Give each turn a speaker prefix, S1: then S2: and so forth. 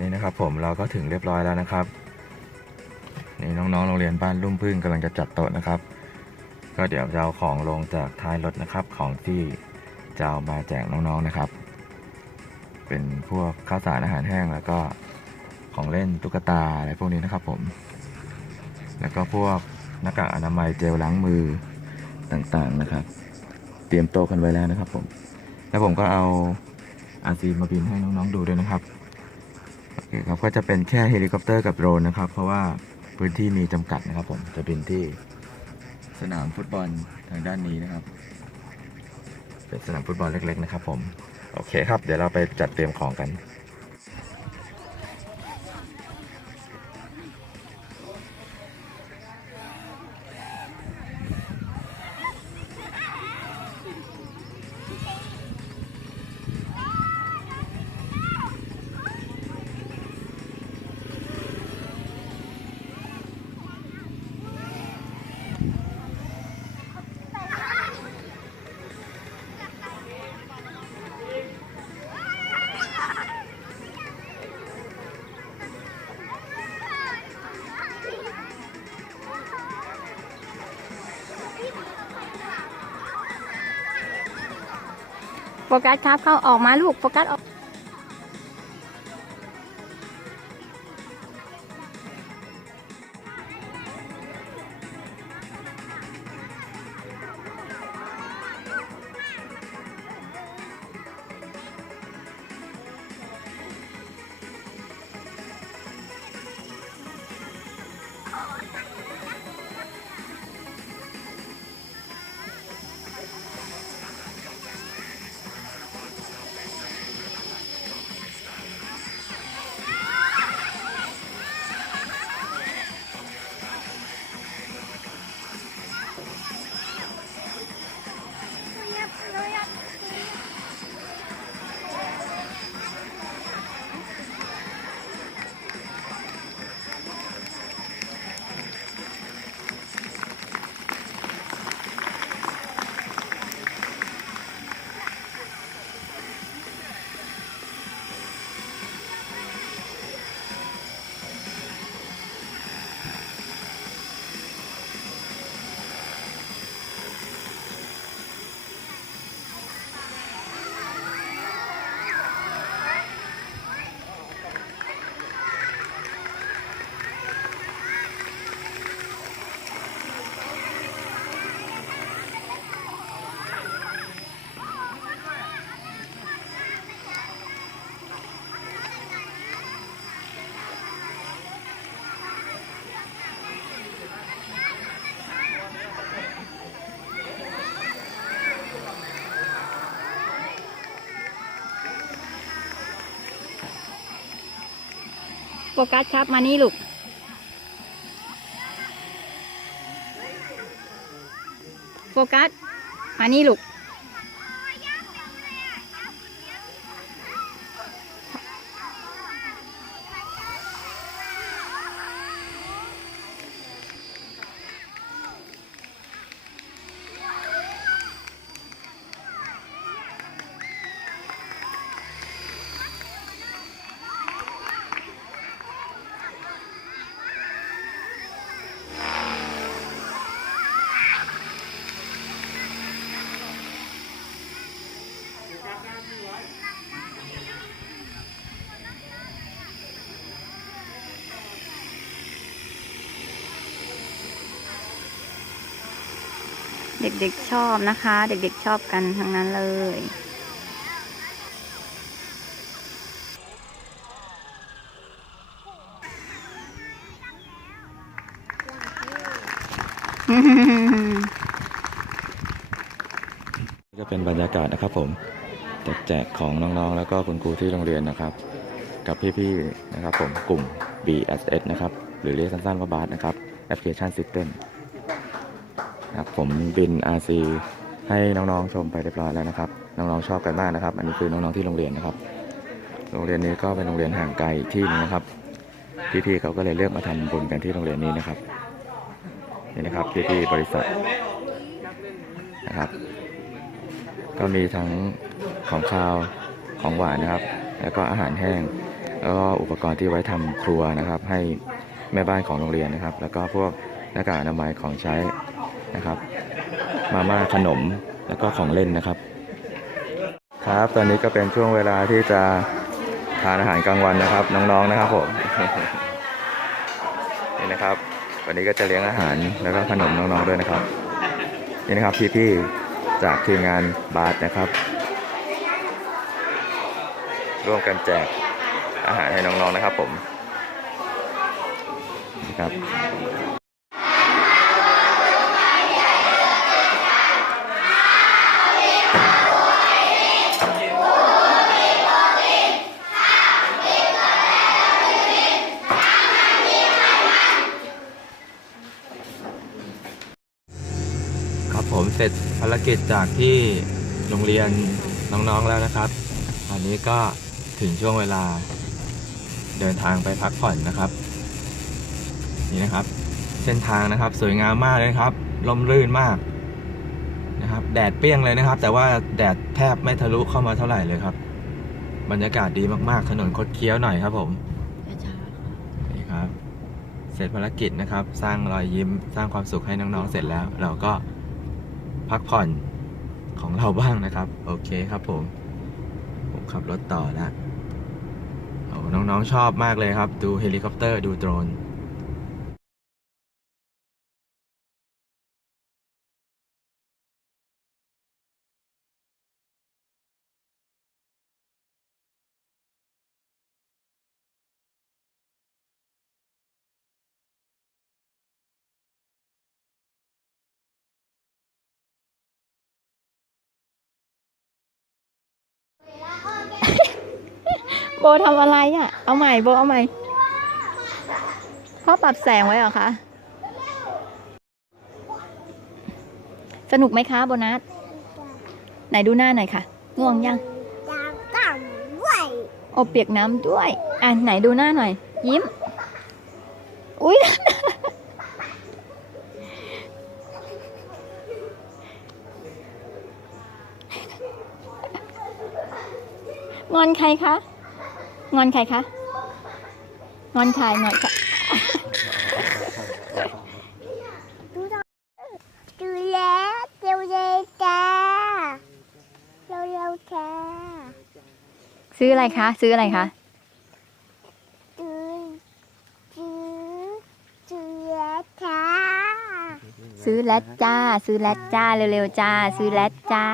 S1: นี่นะครับผมเราก็ถึงเรียบร้อยแล้วนะครับนี่น้องๆโรงเรียนบ้านลุ่มพึ่งกำลังจะจัดโต๊ะนะครับ ก็เดี๋ยวจะเอาของลงจากท้ายรถนะครับ ของที่จะเอามาแจกน้องๆนะครับ เป็นพวกข้าวสารอาหารแห้งแล้วก็ของเล่นตุ๊กตาอะไรพวกนี้นะครับผม แล้วก็พวกหน้ากากอนามัยเจลล้างมือต่างๆนะครับ เตรียมโต๊ะกันไว้แล้วนะครับผม แล้วผมก็เอาอาซีมาบินให้น้องๆดูด้วยนะครับ คครับก็จะเป็นแค่เฮลิคอปเตอร์กับโดรนนะครับ เพราะว่าพื้นที่มีจำกัดนะครับผมจะบินที่สนามฟุตบอลทางด้านนี้นะครับ เป็นสนามฟุตบอลเล็กๆนะครับผม โอเคครับ เดี๋ยวเราไปจัดเตรียมของกัน
S2: โฟกัสครับเข้าออกมาลูกโฟกัสออก ฟกัสครับมานี่ลูก โฟกัส มานี่ลูก เด็กๆชอบนะคะ เด็กๆชอบกันทั้งนั้นเลย
S1: ก็เป็นบรรยากาศนะครับผมจแจกของน้องๆ แล้วก็คุณครูที่โรงเรียนนะครับ กับพี่ๆนะครับผมกลุ่ม BSS นะครับ หรือเรียกสั้นๆว่าบาสนะครับแอปพลิเคชัน System ครับผมบิน RC ให้น้องๆชมไปเรียบร้อยแล้วนะครับ น้องๆชอบกันมากนะครับ อันนี้คือน้องๆที่โรงเรียนนะครับ โรงเรียนนี้ก็เป็นโรงเรียนห่างไกลอีกที่หนึงนะครับพี่ๆเขาก็เลยเลือกมาทำบุญกันที่โรงเรียนนี้นะครับนี่นะครับพี่ๆบริษัทนะครับ ก็มีทั้งของคาวของหวานนะครับ แล้วก็อาหารแห้ง แล้วก็อุปกรณ์ที่ไว้ทำครัวนะครับ ให้แม่บ้านของโรงเรียนนะครับ แล้วก็พวกหน้ากากอนามัยของใช้ นะครับ มาม่าขนมแล้วก็ของเล่นนะครับ ครับตอนนี้ก็เป็นช่วงเวลาที่จะทานอาหารกลางวันนะครับ น้องๆนะครับผมนี่นะครับ วันนี้ก็จะเลี้ยงอาหารแล้วก็ขนมน้องๆด้วยนะครับ นี่นะครับพี่ๆจากทีมงานบาสนะครับ ร่วมกันแจกอาหารให้น้องๆนะครับผมนี่ครับครับารกิจจากที่โรงเรียนน้องๆแล้วนะครับ ตอนนี้ก็ถึงช่วงเวลาเดินทางไปพักผ่อนนะครับ นี่นะครับ เส้นทางนะครับสวยงามมากเลยนะครับลมรื่นมากนะครับ แดดเปรี้ยงเลยนะครับ แต่ว่าแดดแทบไม่ทะลุเข้ามาเท่าไหร่เลยครับ บรรยากาศดีมากๆถนนคดเคี้ยวหน่อยครับผมนี่ครับ เสร็จภารกิจนะครับ สร้างรอยยิ้มสร้างความสุขให้น้องๆเสร็จแล้ว เราก็ พักผ่อนของเราบ้างนะครับ โอเคครับผม ผมขับรถต่อแล้วโอ้น้องๆชอบมากเลยครับ ดูเฮลิคอปเตอร์ดูโดรน
S2: โบทำอะไรอะ เอาใหม่โบเอาใหม่ พ่อปรับแสงไว้เหรอคะ สนุกไหมคะโบนัส ไหนดูหน้าหน่อยค่ะ ง่วงยัง
S3: ดาวต่ำด้วย
S2: โอเปียกน้ำด้วย อะไหนดูหน้าหน่อย ยิ้ม อุ้ยงอนใครคะ งอนใครคะ งอนใครงอนใคร
S3: ดูแลเร็วเร็วจ้าเร็วเร็วจ้า
S2: ซื้ออะไรคะ ซื้ออะไรคะ
S3: ดูดูดูแลจ้า
S2: ซื้อแลดจ้า ซื้อแลดจ้า เร็วๆจ้า ซื้อแลดจ้า